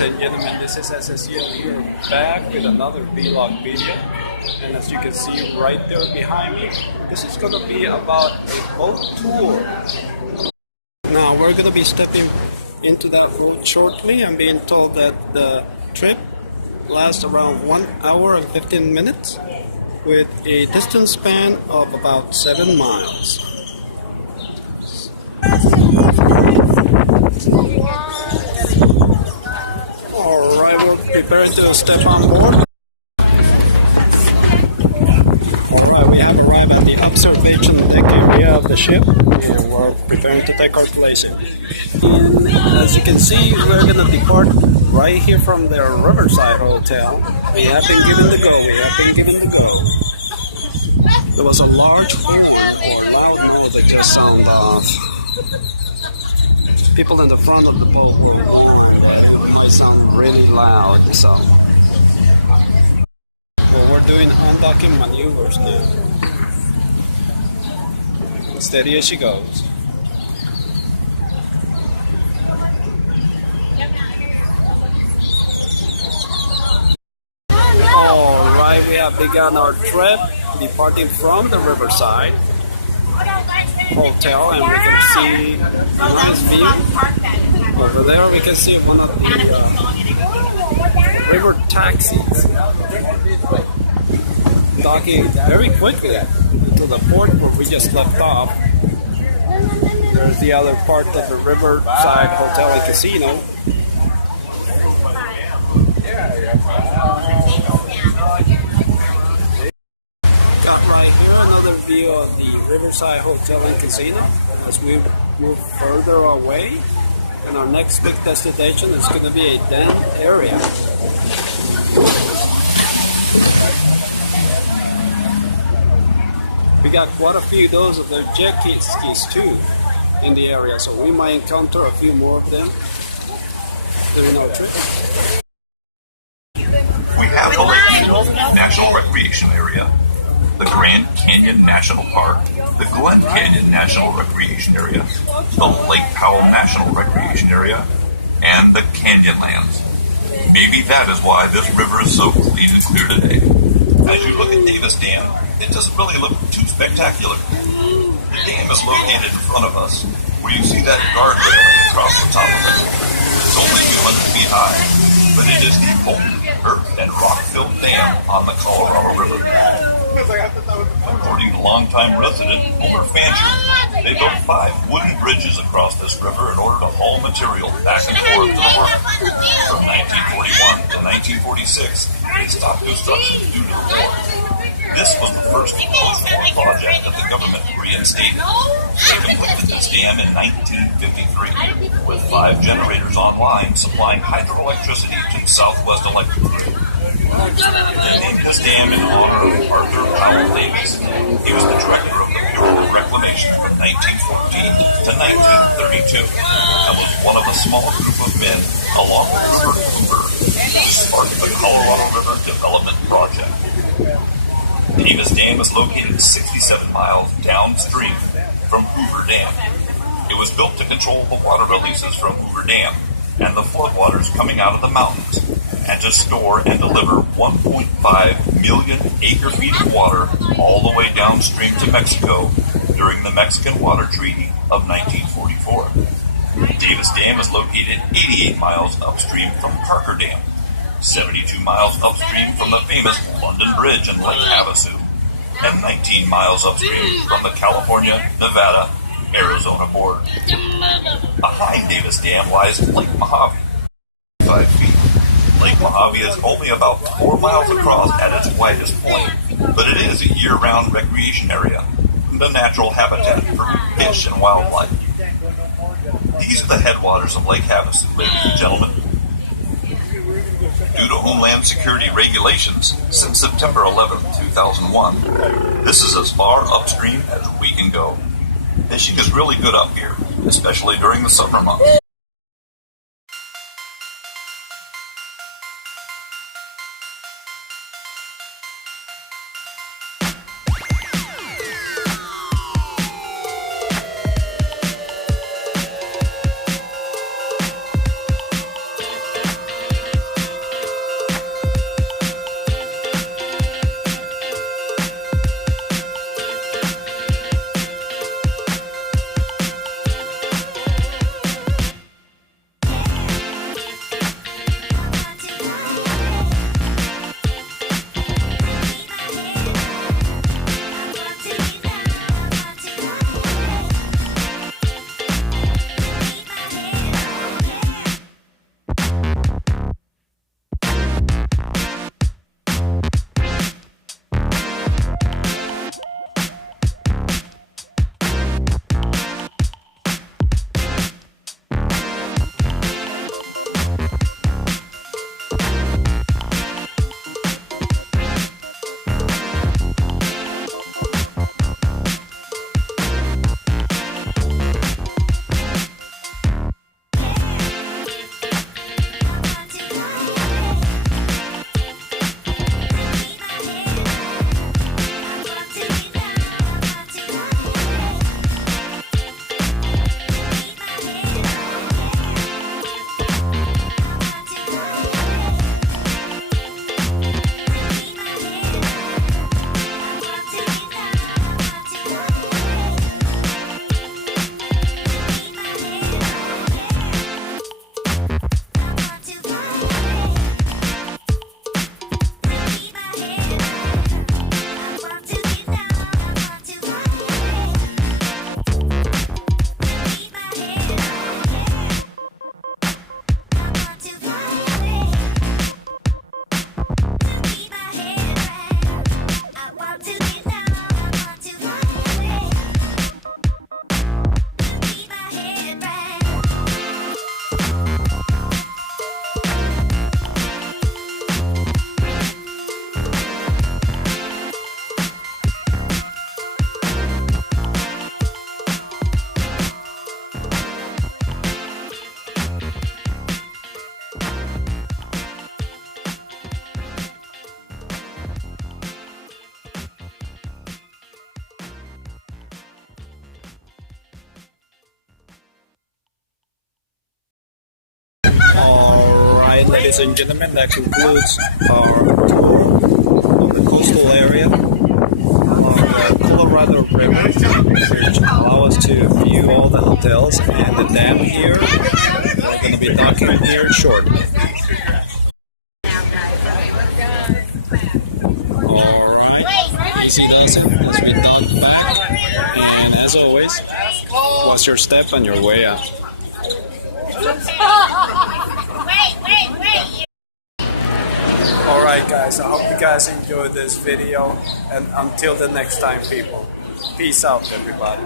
Ladies and gentlemen, this is SSU here back with another vlog video, and as you can see right there behind me, this is going to be about a boat tour. Now we're going to be stepping into that boat shortly. I'm being told that the trip lasts around 1 hour and 15 minutes with a distance span of about 7 miles. Alright, we're preparing to step on board. Alright, we have arrived at the observation deck area of the ship and we're preparing to take our place in. And as you can see, we're going to depart right here from the Riverside Hotel. We have been given the go, There was a large horn or loud noise that just sounded off. People in the front of the boat, they sound really loud. So, well, we're doing undocking maneuvers now. Steady as she goes. Alright, we have begun our trip departing from the Riverside Hotel, and we can see a nice view. Over there we can see one of the river taxis docking very quickly to the port where we just left off. There's the other part of the Riverside Hotel and Casino. Got right here another view of the Riverside Hotel and Casino as we move further away, and our next big destination is going to be a den area. We got quite a few of those of the jet skis too in the area, so we might encounter a few more of them during our trip. We have the Lake National Recreation Area, the Grand Canyon National Park, the Glen Canyon National Recreation Area, the Lake Powell National Recreation Area, and the Canyonlands. Maybe that is why this river is so clean and clear today. As you look at Davis Dam, it doesn't really look too spectacular. The dam is located in front of us, where you see that guard railing across the top of it. It's only 200 feet high, but it is the only earth and rock-filled dam on the Colorado River. According to longtime resident Homer Fancher, they built 5 wooden bridges across this river in order to haul material back and forth to the work. From 1941 to 1946, they stopped construction due to the war. This was the first post-war project that the government reinstated. They completed this dam in 1953, with 5 generators online supplying hydroelectricity to the Southwest Electric Grid. They named this dam in honor of Arthur Powell Davis. He was the director of the Bureau of Reclamation from 1914 to 1932, and was one of a small group of men, along with Rupert Hoover, who sparked the Colorado River Development Project. Davis Dam is located 67 miles downstream from Hoover Dam. It was built to control the water releases from Hoover Dam and the floodwaters coming out of the mountains, and to store and deliver 1.5 million acre-feet of water all the way downstream to Mexico during the Mexican Water Treaty of 1944. Davis Dam is located 88 miles upstream from Parker Dam, 72 miles upstream from the famous London Bridge in Lake Havasu, and 19 miles upstream from the California-Nevada-Arizona border. Behind Davis Dam lies Lake Mojave, 5 feet. Lake Mojave is only about 4 miles across at its widest point, but it is a year-round recreation area, the natural habitat for fish and wildlife. These are the headwaters of Lake Havasu, ladies and gentlemen. Due to Homeland Security regulations, since September 11, 2001, this is as far upstream as we can go. Fishing is really good up here, especially during the summer months. ladies and gentlemen, that concludes our tour of the coastal area of the Colorado River, which allow us to view all the hotels and the dam here. We're going to be docking here shortly. Alright, easy does it as we dock back. And as always, watch your step on your way out. Alright guys, I hope you guys enjoyed this video, and until the next time people, peace out everybody.